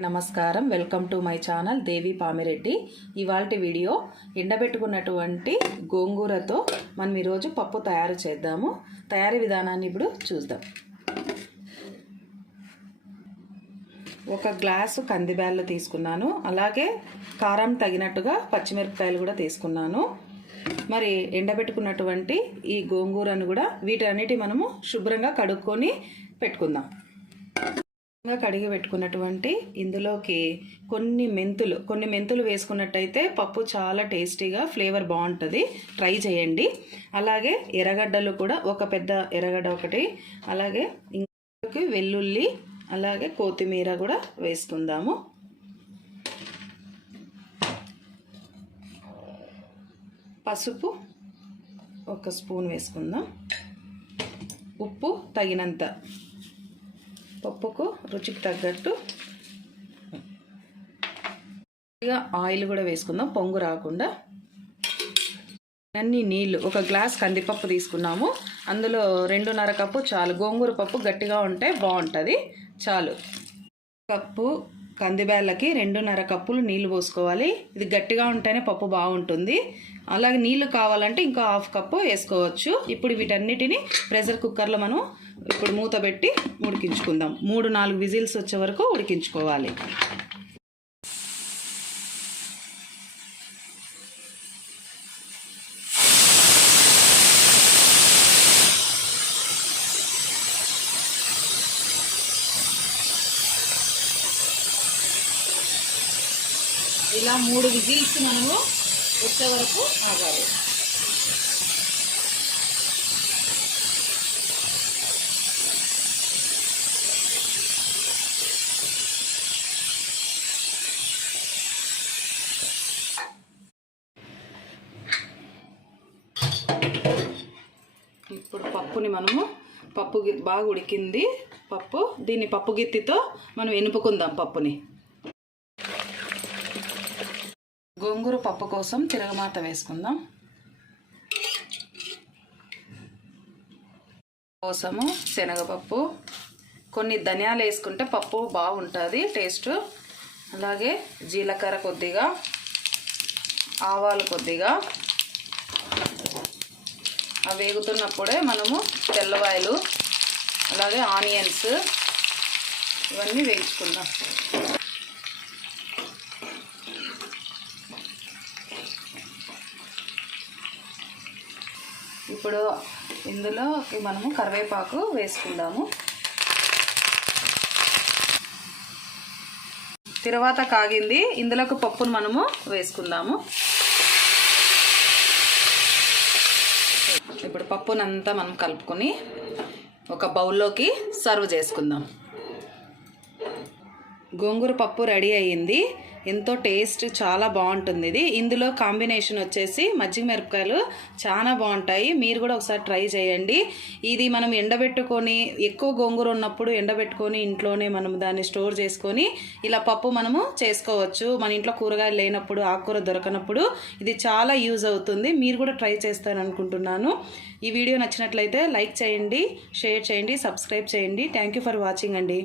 నమస్కారం. Welcome to my channel Devi Pamireddy. ఇవాళ video ఎండబెట్టుకున్నటువంటి గోంగూరతో మనం ఈరోజు పప్పు తయారు చేద్దాము. తయారీ విధానాన్ని ఇప్పుడు చూద్దాం. ఒక గ్లాసు కందిబ్యాళ్ళు తీసుకున్నాను. అలాగే కారం తగినట్టుగా పచ్చిమిరపకాయలు కూడా తీసుకున్నాను. మరి ఎండబెట్టుకున్నటువంటి ఈ గోంగూరను కూడా వీటన్నిటి మనము శుభ్రంగా కడుక్కొని పెట్టుకుందాం. కడిగి పెట్టుకున్నటువంటి ఇందులోకి కొన్ని మెంతులు కొన్ని మెంతులు వేసుకున్నట్టయితే పప్పు చాలా టేస్టీగా ఫ్లేవర్ బాగుంటుంది. ట్రై చేయండి. అలాగే ఎర్రగడ్డలు కూడా ఒక పెద్ద ఎర్రగడ్డ ఒకటి అలాగే ఇంకొక వెల్లుల్లి అలాగే కొత్తిమీర కూడా వేసుకుందాము. పసుపు ఒక స్పూన్ వేసుకుందాం. ఉప్పు తగినంత. పప్పుకు రుచికి తగ్గట్టు. ఆయిల్ కూడా వేసుకుందాం పొంగు రాకుండా. అన్ని నీళ్ళు ఒక గ్లాస్ కందిపప్పు తీసుకున్నాము. అందులో రెండున్నర కప్పు చాలు. గోంగూర పప్పు గట్టిగా ఉంటే బాగుంటుంది. చాలు. కప్పు కందిబ్యాళ్ళకి రెండున్నర కప్పులు నీళ్ళు పోసుకోవాలి. ఇది గట్టిగా ఉంటేనే పప్పు బాగుంటుంది. అలాగే నీళ్ళు కావాలంటే ఇంకా హాఫ్ కప్పు వేసుకోవచ్చు. ఇప్పుడు వీటన్నిటిని ప్రెషర్ కుక్కర్లో మనం ఇప్పుడు మూత పెట్టి ఉడికించుకుందాం. మూడు నాలుగు విజిల్స్ వచ్చే వరకు ఉడికించుకోవాలి. ఇలా మూడు విజిల్స్ మనము వచ్చే వరకు ఆగాలి. ఇప్పుడు పప్పుని మనము పప్పు గి- బాగా ఉడికింది పప్పు. దీన్ని పప్పు గిత్తితో మనం ఎనుపుకుందాం పప్పుని. గోంగూర పప్పు కోసం తిరగమాత వేసుకుందాం. కోసము శనగపప్పు కొన్ని ధనియాలు వేసుకుంటే పప్పు బాగుంటుంది టేస్ట్. అలాగే జీలకర్ర కొద్దిగా ఆవాలు కొద్దిగా. అవి వేగుతున్నప్పుడే మనము తెల్లవాయలు అలాగే ఆనియన్స్ ఇవన్నీ వేయించుకుందాం. ఇప్పుడు ఇందులో మనము కరివేపాకు వేసుకుందాము. తర్వాత కాగింది ఇందులోకి పప్పును మనము వేసుకుందాము. ఇప్పుడు పప్పునంతా మనం కలుపుకొని ఒక బౌల్లోకి సర్వ్ చేసుకుందాం. గోంగూర పప్పు రెడీ అయ్యింది. ఎంతో టేస్ట్ చాలా బాగుంటుంది ఇది. ఇందులో కాంబినేషన్ వచ్చేసి మజ్జిగ మిరపకాయలు చాలా బాగుంటాయి. మీరు కూడా ఒకసారి ట్రై చేయండి. ఇది మనం ఎండబెట్టుకొని ఎక్కువ గోంగూర ఉన్నప్పుడు ఎండబెట్టుకొని ఇంట్లోనే మనం దాన్ని స్టోర్ చేసుకొని ఇలా పప్పు మనము చేసుకోవచ్చు. మన ఇంట్లో కూరగాయలు లేనప్పుడు ఆకుకూర దొరకనప్పుడు ఇది చాలా యూజ్ అవుతుంది. మీరు కూడా ట్రై చేస్తారనుకుంటున్నాను. ఈ వీడియో నచ్చినట్లయితే లైక్ చేయండి షేర్ చేయండి సబ్స్క్రైబ్ చేయండి. థ్యాంక్ యూ ఫర్ వాచింగ్ అండి.